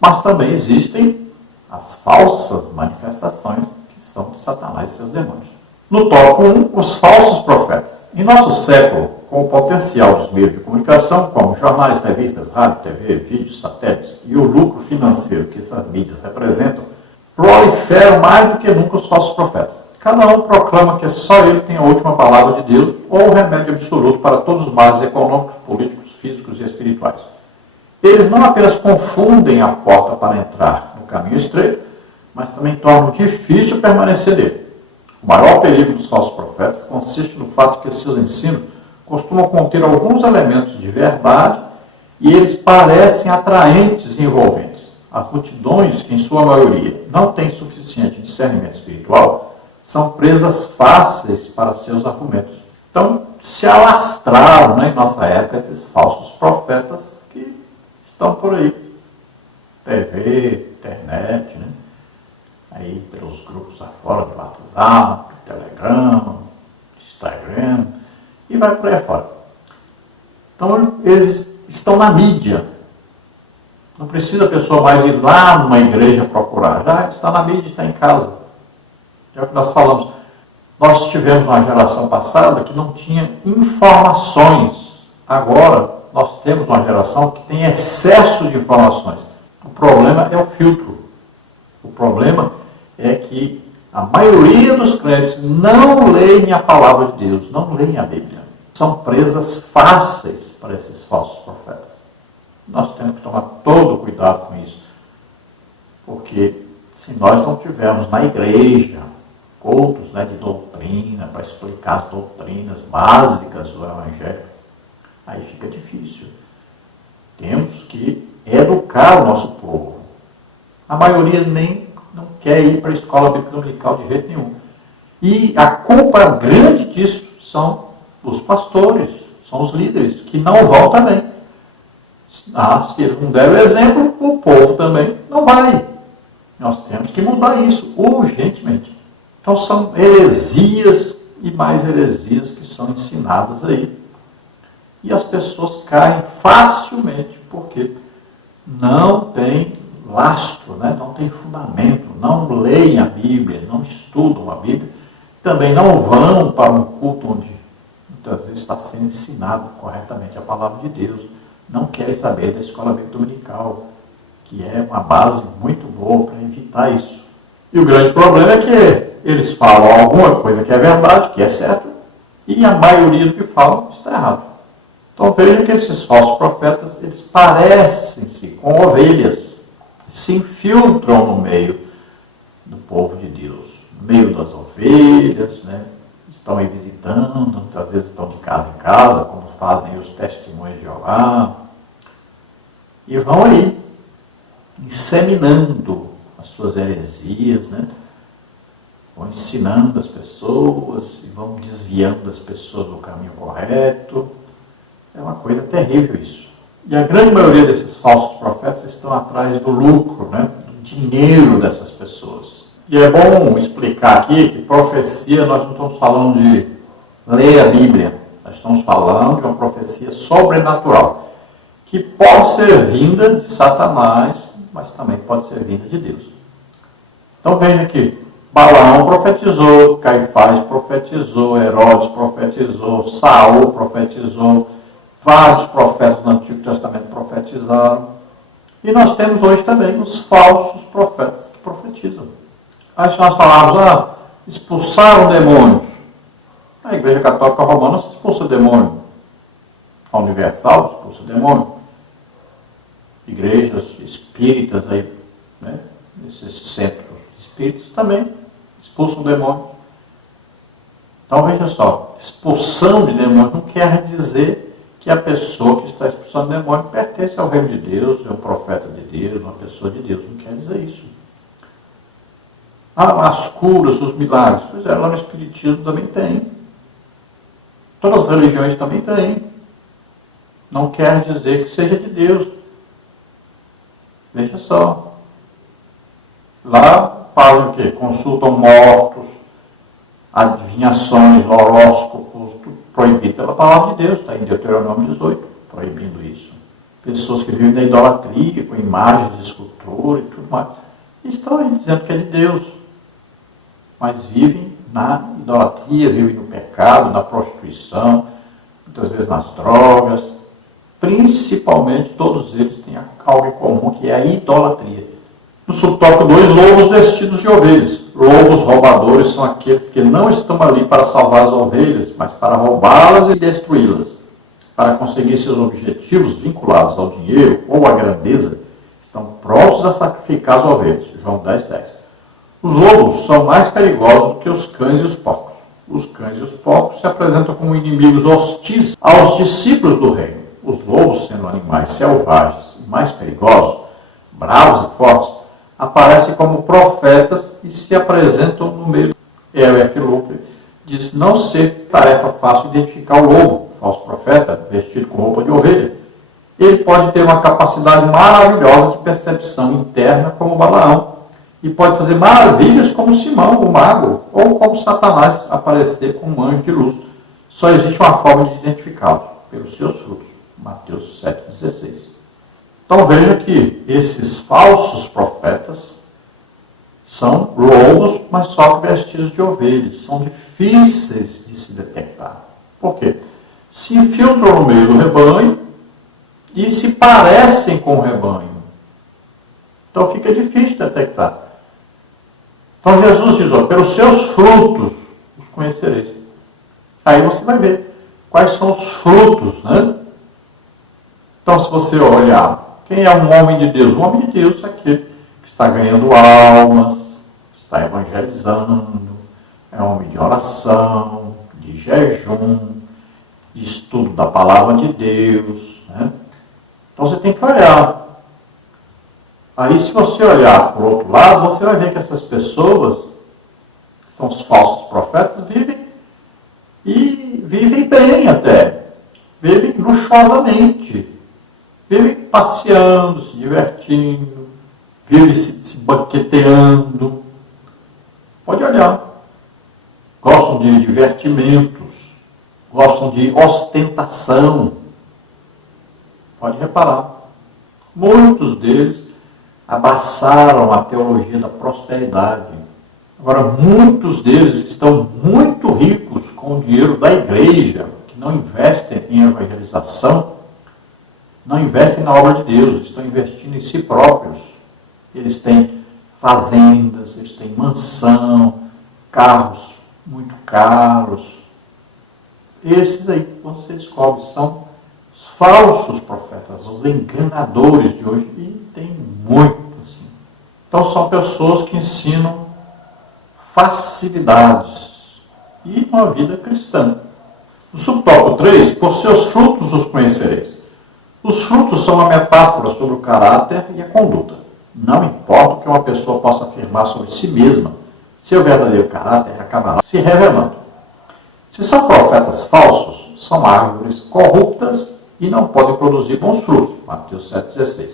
mas também existem as falsas manifestações, que são de Satanás e seus demônios. No tópico 1, os falsos profetas. Em nosso século, com o potencial dos meios de comunicação, como jornais, revistas, rádio, TV, vídeos, satélites e o lucro financeiro que essas mídias representam, proliferam mais do que nunca os falsos profetas. Cada um proclama que só ele tem a última palavra de Deus ou o remédio absoluto para todos os males econômicos, políticos, físicos e espirituais. Eles não apenas confundem a porta para entrar no caminho estreito, mas também tornam difícil permanecer nele. O maior perigo dos falsos profetas consiste no fato que seus ensinos costumam conter alguns elementos de verdade e eles parecem atraentes e envolventes. As multidões, que em sua maioria não têm suficiente discernimento espiritual, são presas fáceis para seus argumentos. Então, se alastraram, em nossa época esses falsos profetas que estão por aí. TV, internet, aí pelos grupos afora do WhatsApp, Telegram, Instagram, e vai por aí afora. Então, eles estão na mídia. Não precisa a pessoa mais ir lá numa igreja procurar. Já está na mídia, está em casa. É o que nós falamos. Nós tivemos uma geração passada que não tinha informações. Agora, nós temos uma geração que tem excesso de informações. O problema é o filtro. O problema é que a maioria dos crentes não leem a palavra de Deus, não leem a Bíblia. São presas fáceis para esses falsos profetas. Nós temos que tomar todo o cuidado com isso. Porque se nós não tivermos na igreja cultos de doutrina, para explicar as doutrinas básicas do Evangelho, aí fica difícil. Temos que educar o nosso povo. A maioria nem não quer ir para a escola bíblica dominical de jeito nenhum. E a culpa grande disso são os pastores, são os líderes, que não vão também. Se eles não derem o exemplo, o povo também não vai. Nós temos que mudar isso urgentemente. Então são heresias e mais heresias que são ensinadas aí. E as pessoas caem facilmente porque não tem lastro, não tem fundamento, não leem a Bíblia, não estudam a Bíblia, também não vão para um culto onde muitas vezes está sendo ensinado corretamente a palavra de Deus, não querem saber da escola bíblica dominical, que é uma base muito boa para evitar isso. E o grande problema é que eles falam alguma coisa que é verdade, que é certo, e a maioria do que falam está errado. Então vejam que esses falsos profetas, eles parecem-se com ovelhas, se infiltram no meio do povo de Deus, no meio das ovelhas, estão aí visitando, muitas vezes estão de casa em casa, como fazem os testemunhos de Jeová, e vão aí, inseminando as suas heresias, vão ensinando as pessoas, e vão desviando as pessoas do caminho correto. É uma coisa terrível isso. E a grande maioria desses falsos profetas estão atrás do lucro, do dinheiro dessas pessoas. E é bom explicar aqui que profecia, nós não estamos falando de ler a Bíblia, nós estamos falando de uma profecia sobrenatural, que pode ser vinda de Satanás, mas também pode ser vinda de Deus. Então veja que Balaão profetizou, Caifás profetizou, Herodes profetizou, Saul profetizou, vários profetas do Antigo Testamento profetizaram. E nós temos hoje também os falsos profetas que profetizam. Aí nós falamos, expulsaram demônios. A Igreja Católica Romana expulsa demônio. A Universal expulsa demônio. Igrejas espíritas aí, esses centros espíritas também expulsam demônios. Então veja só, expulsão de demônios não quer dizer que a pessoa que está expulsando demônio pertence ao reino de Deus, é um profeta de Deus, uma pessoa de Deus. Não quer dizer isso. As curas, os milagres, pois é, lá no Espiritismo também tem. Todas as religiões também têm. Não quer dizer que seja de Deus. Veja só. Lá fazem o quê? Consultam mortos, adivinhações, horóscopos, tudo proibido pela palavra de Deus, está em Deuteronômio 18, proibindo isso. Pessoas que vivem na idolatria, com imagens de escultura e tudo mais, estão aí dizendo que é de Deus, mas vivem na idolatria, vivem no pecado, na prostituição, muitas vezes nas drogas, principalmente todos eles têm algo em comum, que é a idolatria. No subtópico 2, lobos vestidos de ovelhas. Lobos roubadores são aqueles que não estão ali para salvar as ovelhas, mas para roubá-las e destruí-las. para conseguir seus objetivos vinculados ao dinheiro ou à grandeza, estão prontos a sacrificar as ovelhas. João 10:10. Os lobos são mais perigosos do que os cães e os porcos. Os cães e os porcos se apresentam como inimigos hostis aos discípulos do reino. Os lobos, sendo animais selvagens e mais perigosos, bravos e fortes, aparecem como profetas e se apresentam no meio. Herbert Loper diz não ser tarefa fácil identificar o lobo, falso profeta, vestido com roupa de ovelha. Ele pode ter uma capacidade maravilhosa de percepção interna como Balaão e pode fazer maravilhas como Simão, o mago, ou como Satanás aparecer como um anjo de luz. Só existe uma forma de identificá-los, pelos seus frutos. Mateus 7,16. Então veja que esses falsos profetas são lobos, mas só que vestidos de ovelhas. São difíceis de se detectar. Por quê? Se infiltram no meio do rebanho e se parecem com o rebanho. Então fica difícil de detectar. Então Jesus diz, ó, pelos seus frutos os conhecereis. Aí você vai ver quais são os frutos, né? Então se você olhar, quem é um homem de Deus? Um homem de Deus é aquele que está ganhando almas, está evangelizando, é um homem de oração, de jejum, de estudo da palavra de Deus, né? Então você tem que olhar. Aí se você olhar para o outro lado, você vai ver que essas pessoas, que são os falsos profetas, vivem bem até. Vivem luxuosamente. Vivem passeando, se divertindo, vivem se banqueteando. Pode olhar. Gostam de divertimentos, gostam de ostentação. Pode reparar. Muitos deles abraçaram a teologia da prosperidade. Agora, muitos deles estão muito ricos com o dinheiro da igreja, que não investem em evangelização, não investem na obra de Deus, estão investindo em si próprios. Eles têm fazendas, eles têm mansão, carros muito caros. Esses aí, você descobre, são os falsos profetas, os enganadores de hoje, e tem muito assim. Então são pessoas que ensinam facilidades e uma vida cristã. No subtópico 3, por seus frutos os conhecereis. Os frutos são uma metáfora sobre o caráter e a conduta. Não importa o que uma pessoa possa afirmar sobre si mesma, seu verdadeiro caráter acabará se revelando. Se são profetas falsos, são árvores corruptas e não podem produzir bons frutos. Mateus 7,16.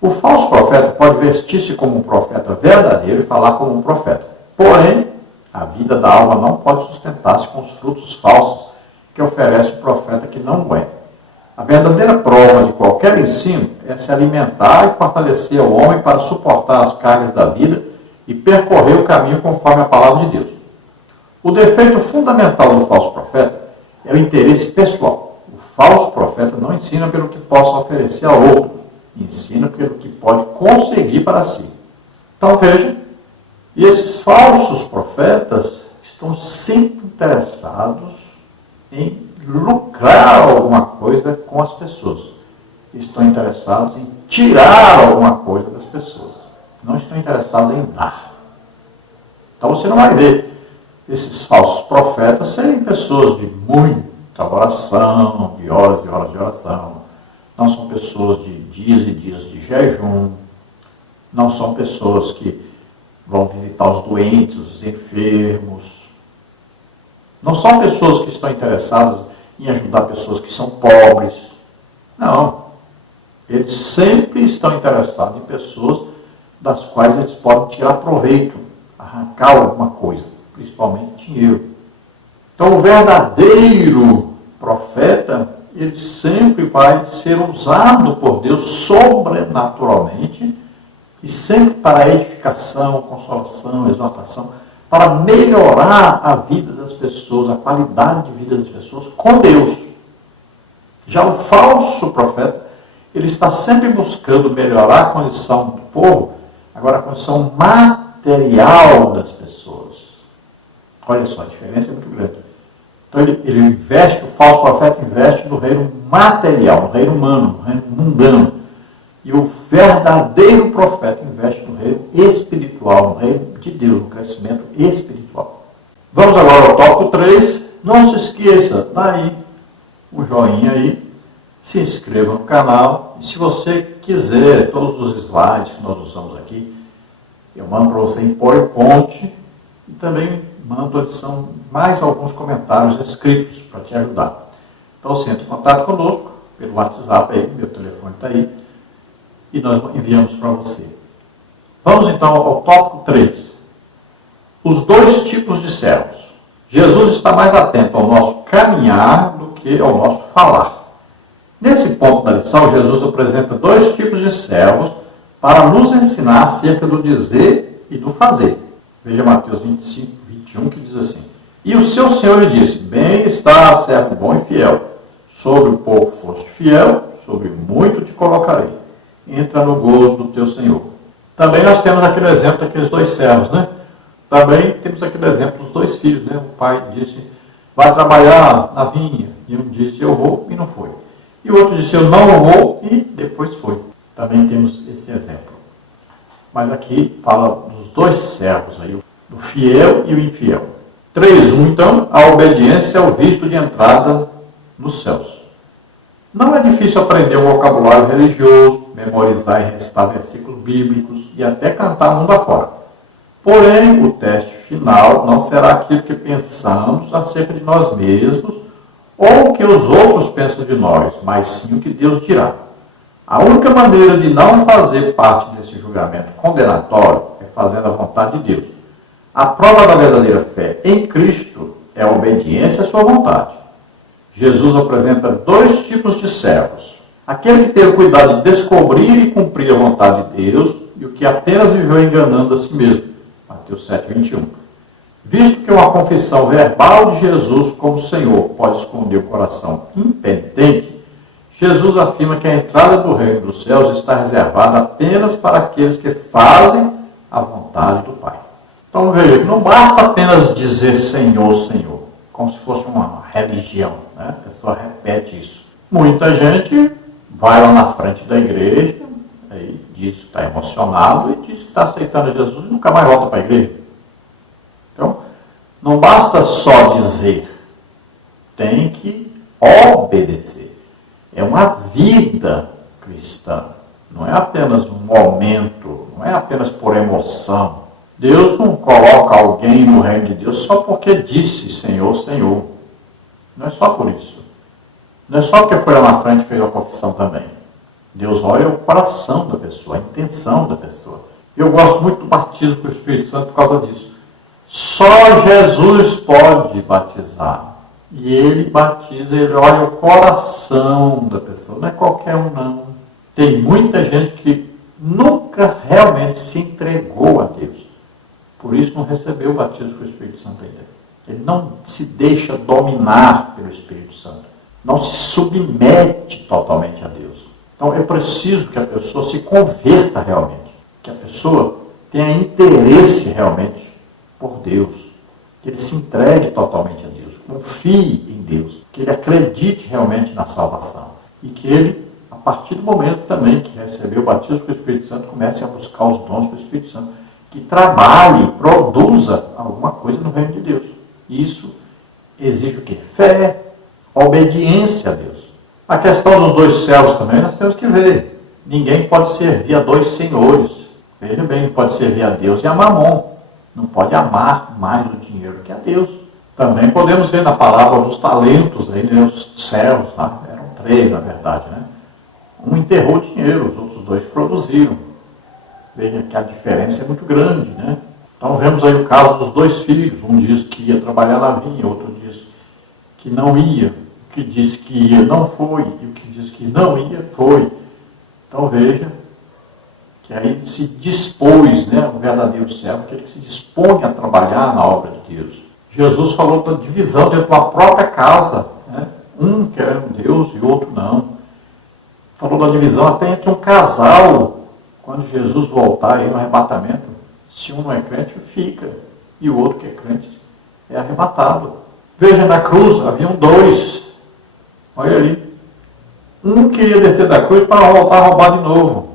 O falso profeta pode vestir-se como um profeta verdadeiro e falar como um profeta. Porém, a vida da alma não pode sustentar-se com os frutos falsos que oferece o profeta que não é. A verdadeira prova de qualquer ensino é se alimentar e fortalecer o homem para suportar as cargas da vida e percorrer o caminho conforme a palavra de Deus. O defeito fundamental do falso profeta é o interesse pessoal. O falso profeta não ensina pelo que possa oferecer a outros, ensina pelo que pode conseguir para si. Então veja, esses falsos profetas estão sempre interessados em lucrar alguma coisa com as pessoas. Estão interessados em tirar alguma coisa das pessoas. Não estão interessados em dar. Então você não vai ver esses falsos profetas serem pessoas de muita oração, de horas e horas de oração. Não são pessoas de dias e dias de jejum. Não são pessoas que vão visitar os doentes, os enfermos. Não são pessoas que estão interessadas em ajudar pessoas que são pobres. Não. Eles sempre estão interessados em pessoas das quais eles podem tirar proveito, arrancar alguma coisa, principalmente dinheiro. Então o verdadeiro profeta, ele sempre vai ser usado por Deus sobrenaturalmente e sempre para edificação, consolação, exortação, para melhorar a vida das pessoas, a qualidade de vida das pessoas com Deus. Já o falso profeta, ele está sempre buscando melhorar a condição do povo, agora a condição material das pessoas. Olha só, a diferença é muito grande. Então ele investe, o falso profeta investe no reino material, no reino humano, no reino mundano. E o verdadeiro profeta investe no reino espiritual, no reino de Deus, no crescimento espiritual. Vamos agora ao tópico 3. Não se esqueça, dá aí um joinha aí, se inscreva no canal. E se você quiser todos os slides que nós usamos aqui, eu mando para você em PowerPoint e também mando adição mais alguns comentários escritos para te ajudar. Então, você entra em contato conosco pelo WhatsApp aí, meu telefone está aí, e nós enviamos para você. Vamos então ao tópico 3. Os dois tipos de servos. Jesus está mais atento ao nosso caminhar do que ao nosso falar. Nesse ponto da lição, Jesus apresenta dois tipos de servos para nos ensinar acerca do dizer e do fazer. Veja Mateus 25, 21, que diz assim: E o seu Senhor lhe disse: Bem está, servo bom e fiel. Sobre o pouco foste fiel, sobre muito te colocarei. Entra no gozo do teu Senhor. Também nós temos aquele exemplo daqueles dois servos, né? Também temos aquele exemplo dos dois filhos, né? O pai disse: vai trabalhar na vinha. E um disse: eu vou, e não foi. E o outro disse: eu não vou, e depois foi. Também temos esse exemplo. Mas aqui fala dos dois servos aí, do fiel e o infiel. 3.1, então, a obediência é o visto de entrada nos céus. Não é difícil aprender um vocabulário religioso, memorizar e recitar versículos bíblicos e até cantar mundo afora. Porém, o teste final não será aquilo que pensamos acerca de nós mesmos ou o que os outros pensam de nós, mas sim o que Deus dirá. A única maneira de não fazer parte desse julgamento condenatório é fazendo a vontade de Deus. A prova da verdadeira fé em Cristo é a obediência à sua vontade. Jesus apresenta dois tipos de servos. Aquele que teve o cuidado de descobrir e cumprir a vontade de Deus e o que apenas viveu enganando a si mesmo. Mateus 7:21. Visto que uma confissão verbal de Jesus como Senhor pode esconder o coração impenitente, Jesus afirma que a entrada do reino dos céus está reservada apenas para aqueles que fazem a vontade do Pai. Então veja que não basta apenas dizer Senhor, Senhor, como se fosse uma religião, né? A pessoa repete isso. Muita gente vai lá na frente da igreja, aí diz que está emocionado e diz que está aceitando Jesus e nunca mais volta para a igreja. Então, não basta só dizer, tem que obedecer. É uma vida cristã, não é apenas um momento, não é apenas por emoção. Deus não coloca alguém no reino de Deus só porque disse Senhor, Senhor. Não é só por isso. Não é só porque foi lá na frente e fez a confissão também. Deus olha o coração da pessoa, a intenção da pessoa. Eu gosto muito do batismo com o Espírito Santo por causa disso. Só Jesus pode batizar. E ele batiza, ele olha o coração da pessoa. Não é qualquer um, não. Tem muita gente que nunca realmente se entregou a Deus. Por isso não recebeu o batismo com o Espírito Santo ainda. Ele não se deixa dominar pelo Espírito Santo. Não se submete totalmente a Deus. Então é preciso que a pessoa se converta realmente. Que a pessoa tenha interesse realmente por Deus. Que ele se entregue totalmente a Deus. Confie em Deus. Que ele acredite realmente na salvação. E que ele, a partir do momento também que recebeu o batismo com o Espírito Santo, comece a buscar os dons do Espírito Santo. Que trabalhe, produza alguma coisa no reino de Deus. Isso exige o quê? Fé, obediência a Deus. A questão dos dois servos também nós temos que ver. Ninguém pode servir a dois senhores. Veja bem, pode servir a Deus e a Mamon. Não pode amar mais o dinheiro que a Deus. Também podemos ver na parábola dos talentos, aí, né, os servos, tá? Eram 3 na verdade. Né? Um enterrou o dinheiro, os outros 2 produziram. Veja que a diferença é muito grande. Né? Então vemos aí o caso dos 2 filhos. Um diz que ia trabalhar na vinha, outro diz que não ia. O que disse que ia não foi, e o que disse que não ia foi. Então veja que aí se dispôs, né, o verdadeiro servo, aquele que se dispõe a trabalhar na obra de Deus. Jesus falou da divisão dentro da própria casa. Né? Um quer um Deus e outro não. Falou da divisão até entre um casal. Quando Jesus voltar aí no arrebatamento, se um não é crente, fica. E o outro que é crente é arrebatado. Veja, na cruz haviam dois. Olha ali. Um queria descer da cruz para voltar a roubar de novo.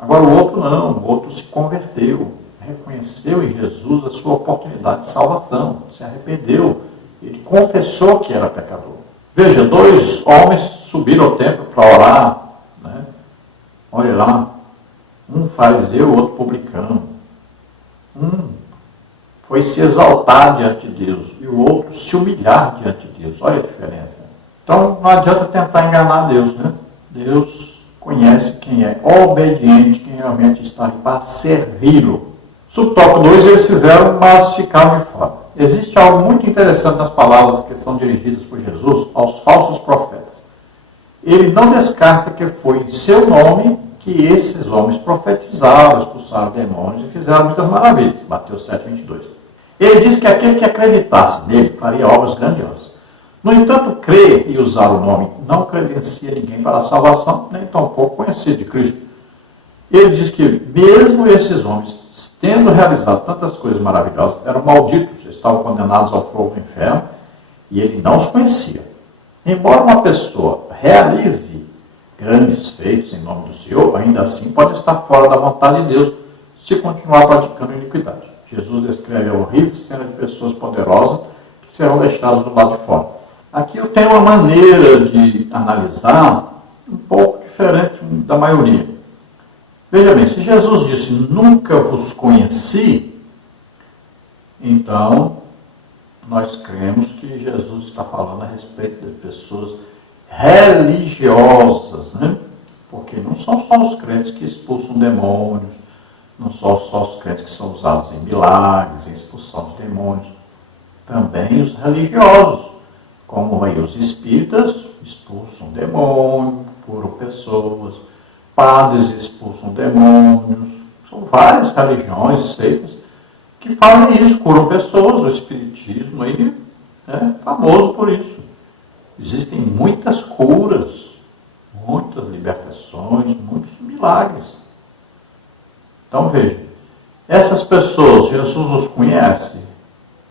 Agora o outro não. O outro se converteu. Reconheceu em Jesus a sua oportunidade de salvação. Se arrependeu. Ele confessou que era pecador. Veja, dois homens subiram ao templo para orar. Né? Olha lá. Um fariseu, o outro publicano. Um foi se exaltar diante de Deus e o outro se humilhar diante de Deus. Olha a diferença. Então não adianta tentar enganar Deus, né? Deus conhece quem é obediente, quem realmente está ali para servi-lo. Subtópico 2, eles fizeram, mas ficaram de fora. Existe algo muito interessante nas palavras que são dirigidas por Jesus aos falsos profetas. Ele não descarta que foi em seu nome que esses homens profetizaram, expulsaram demônios e fizeram muitas maravilhas. Mateus 7:22. Ele diz que aquele que acreditasse nele faria obras grandiosas. No entanto, crer e usar o nome não credencia ninguém para a salvação, nem tampouco conhecido de Cristo. Ele diz que mesmo esses homens, tendo realizado tantas coisas maravilhosas, eram malditos, estavam condenados ao fogo do inferno, e ele não os conhecia. Embora uma pessoa realize grandes feitos em nome do Senhor, ainda assim pode estar fora da vontade de Deus se continuar praticando iniquidade. Jesus descreve a horrível cena de pessoas poderosas que serão deixadas do lado de fora. Aqui eu tenho uma maneira de analisar um pouco diferente da maioria. Veja bem, se Jesus disse, nunca vos conheci, então nós cremos que Jesus está falando a respeito de pessoas religiosas, né? Porque não são só os crentes que expulsam demônios, não são só os crentes que são usados em milagres, em expulsão de demônios, também os religiosos, como aí os espíritas expulsam demônios, curam pessoas, padres expulsam demônios, são várias religiões, seitas, que fazem isso, curam pessoas, o espiritismo aí é famoso por isso. Existem muitas curas, muitas libertações, muitos milagres. Então veja, essas pessoas, Jesus os conhece?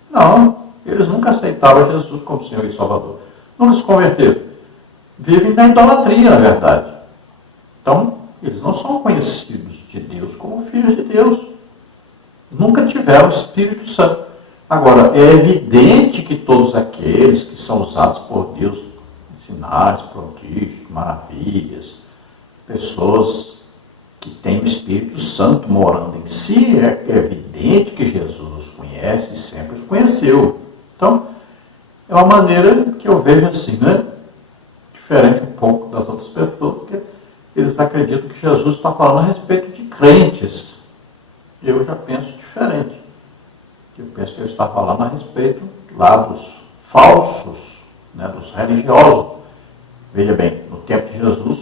Não, eles nunca aceitaram Jesus como Senhor e Salvador. Nunca se converteram. Vivem na idolatria, na verdade. Então, eles não são conhecidos de Deus como filhos de Deus. Nunca tiveram o Espírito Santo. Agora, é evidente que todos aqueles que são usados por Deus em sinais, prodígios, maravilhas, pessoas que têm o Espírito Santo morando em si, é evidente que Jesus os conhece e sempre os conheceu. Então, é uma maneira que eu vejo assim, né? Diferente um pouco das outras pessoas, que eles acreditam que Jesus está falando a respeito de crentes. Eu já penso diferente. Eu penso que ele está falando a respeito lá dos falsos, né, dos religiosos. Veja bem, no tempo de Jesus,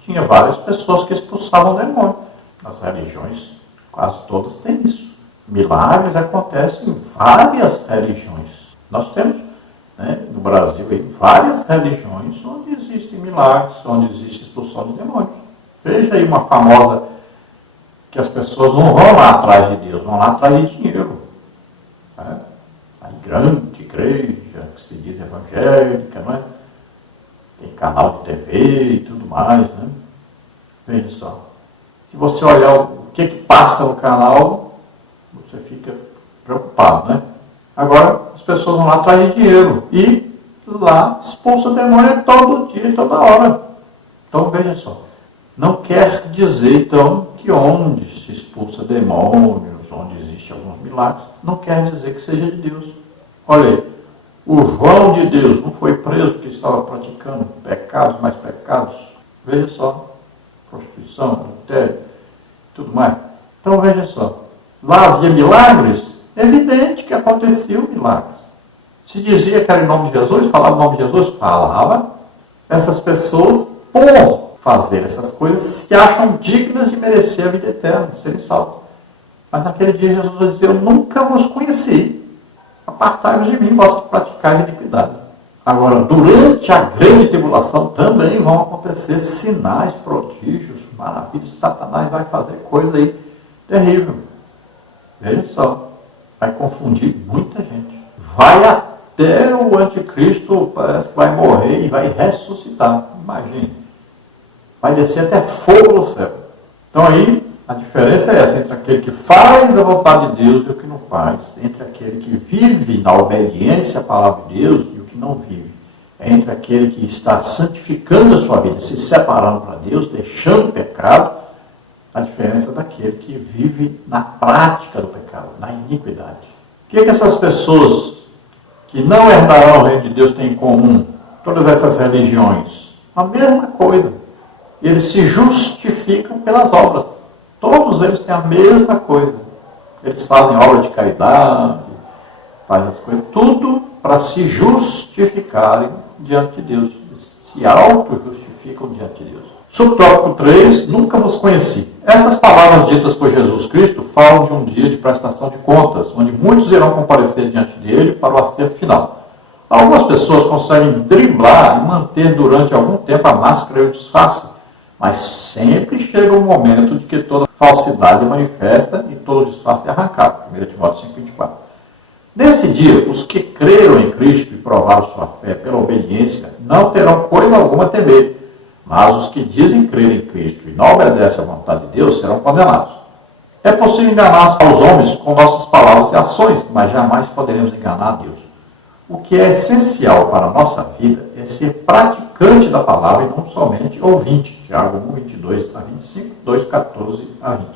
tinha várias pessoas que expulsavam demônio. Nas religiões, quase todas têm isso. Milagres acontecem em várias religiões. Nós temos, né, no Brasil aí, várias religiões onde existem milagres, onde existe expulsão de demônios. Veja aí uma famosa, que as pessoas não vão lá atrás de Deus, vão lá atrás de dinheiro. Né? A grande igreja, que se diz evangélica, não é? Tem canal de TV e tudo mais, né? Veja só. Se você olhar o que passa no canal, você fica preocupado, né? Agora, as pessoas vão lá atrás de dinheiro e lá expulsa o demônio todo dia, toda hora. Então, veja só. Não quer dizer, então, que onde se expulsa demônios, onde existem alguns milagres, não quer dizer que seja de Deus. Olha aí, o João de Deus não foi preso porque estava praticando pecados, mais pecados. Veja só, prostituição, adultério, tudo mais. Então, veja só, lá havia milagres, é evidente que aconteciam milagres. Se dizia que era em nome de Jesus, falava em nome de Jesus, falava. Essas pessoas, por fazer essas coisas, se acham dignas de merecer a vida eterna, de serem salvos. Mas naquele dia Jesus vai dizer, eu nunca vos conheci. Apartai-vos de mim, vós que praticais a iniquidade. Agora, durante a grande tribulação, também vão acontecer sinais, prodígios, maravilhas. Satanás vai fazer coisa aí terrível. Veja só, vai confundir muita gente. Vai até o anticristo parece que vai morrer e vai ressuscitar. Imagine. Vai descer até fogo do céu. Então aí, a diferença é essa entre aquele que faz a vontade de Deus e o que não faz. Entre aquele que vive na obediência à palavra de Deus e o que não vive. Entre aquele que está santificando a sua vida, se separando para Deus, deixando o pecado. A diferença daquele que vive na prática do pecado, na iniquidade. O que essas pessoas que não herdarão o reino de Deus têm em comum? Todas essas religiões. A mesma coisa. Eles se justificam pelas obras. Todos eles têm a mesma coisa. Eles fazem obra de caridade, fazem as coisas, tudo para se justificarem diante de Deus. Eles se auto-justificam diante de Deus. Subtópico 3, nunca vos conheci. Essas palavras ditas por Jesus Cristo falam de um dia de prestação de contas, onde muitos irão comparecer diante dele para o acerto final. Algumas pessoas conseguem driblar e manter durante algum tempo a máscara e o disfarce, mas sempre chega um momento de que toda falsidade é manifesta e todo disfarce é arrancado. 1 Timóteo 5,24. Nesse dia, os que creram em Cristo e provaram sua fé pela obediência não terão coisa alguma a temer. Mas os que dizem crer em Cristo e não obedecem à vontade de Deus serão condenados. É possível enganar aos homens com nossas palavras e ações, mas jamais poderemos enganar a Deus. O que é essencial para a nossa vida é ser praticante da palavra e não somente ouvinte. Tiago 1, 22 a 25, 2, 14 a 20.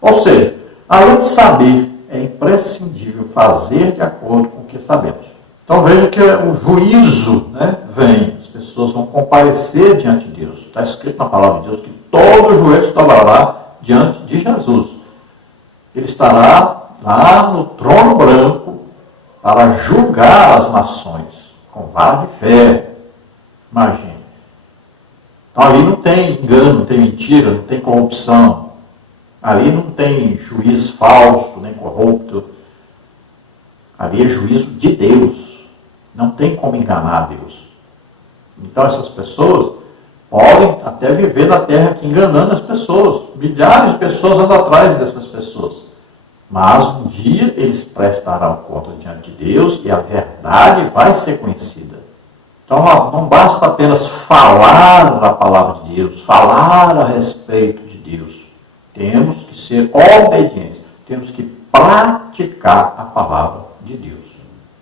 Ou seja, além de saber, é imprescindível fazer de acordo com o que sabemos. Então veja que o juízo vem, as pessoas vão comparecer diante de Deus. Está escrito na palavra de Deus que todo joelho se dobrará diante de Jesus. Ele estará lá no trono branco para julgar as nações com vara de ferro. Imagine. Então ali não tem engano, não tem mentira, não tem corrupção. Ali não tem juiz falso, nem corrupto. Ali é juízo de Deus. Não tem como enganar Deus. Então essas pessoas podem até viver na terra aqui enganando as pessoas. Milhares de pessoas andam atrás dessas pessoas. Mas um dia eles prestarão conta diante de Deus e a verdade vai ser conhecida. Então não basta apenas falar a palavra de Deus, falar a respeito de Deus. Temos que ser obedientes. Temos que praticar a palavra de Deus.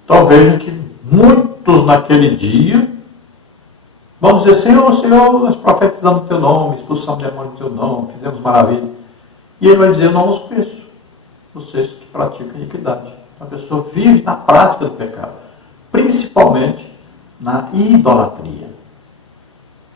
Então vejam que muitos naquele dia vão dizer: Senhor, nós profetizamos o teu nome, expulsamos demônio do teu nome, fizemos maravilha. E ele vai dizer: eu não os conheço, vocês que praticam iniquidade. A pessoa vive na prática do pecado, principalmente na idolatria.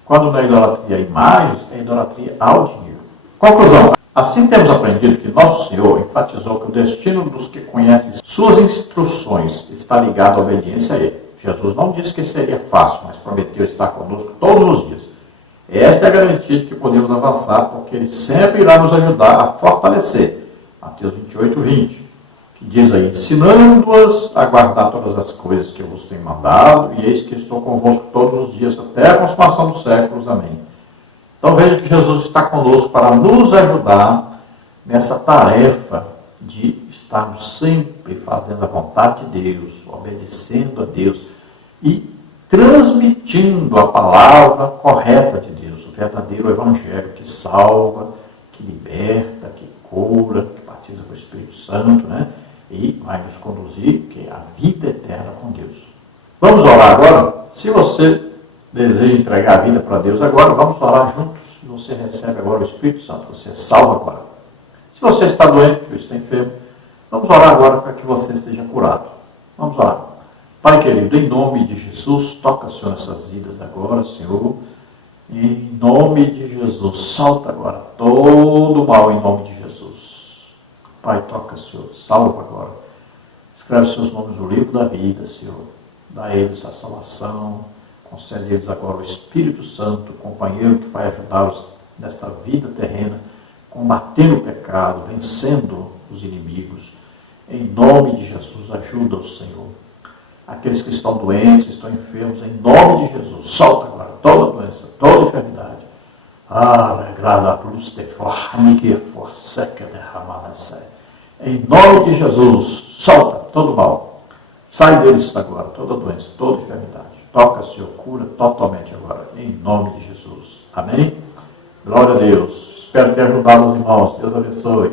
Quando na idolatria a imagens, é idolatria ao dinheiro. Conclusão. Assim temos aprendido que nosso Senhor enfatizou que o destino dos que conhecem suas instruções está ligado à obediência a Ele. Jesus não disse que seria fácil, mas prometeu estar conosco todos os dias. Esta é a garantia de que podemos avançar, porque Ele sempre irá nos ajudar a fortalecer. Mateus 28, 20, que diz aí: ensinando-as a guardar todas as coisas que eu vos tenho mandado, e eis que estou convosco todos os dias, até a consumação dos séculos. Amém. Então veja que Jesus está conosco para nos ajudar nessa tarefa de estarmos sempre fazendo a vontade de Deus, obedecendo a Deus e transmitindo a palavra correta de Deus, o verdadeiro evangelho que salva, que liberta, que cura, que batiza com o Espírito Santo, e vai nos conduzir à vida eterna com Deus. Vamos orar agora? Se você deseja entregar a vida para Deus agora, vamos orar juntos. Você recebe agora o Espírito Santo, você é salvo agora. Se você está doente, ou está enfermo, vamos orar agora para que você seja curado. Vamos orar. Pai querido, em nome de Jesus, toca, Senhor, essas vidas agora, Senhor. Em nome de Jesus, solta agora todo o mal em nome de Jesus. Pai, toca, Senhor, salva agora. Escreve seus nomes no livro da vida, Senhor. Dá a eles a salvação. Concede a eles agora o Espírito Santo, companheiro que vai ajudá-los nesta vida terrena, combatendo o pecado, vencendo os inimigos. Em nome de Jesus, ajuda-os, Senhor. Aqueles que estão doentes, estão enfermos, em nome de Jesus, solta agora toda doença, toda enfermidade. Em nome de Jesus, solta todo mal. Sai deles agora, toda doença, toda enfermidade. Toca, Senhor, cura totalmente agora, em nome de Jesus. Amém? Glória a Deus. Espero ter ajudado os irmãos. Deus abençoe.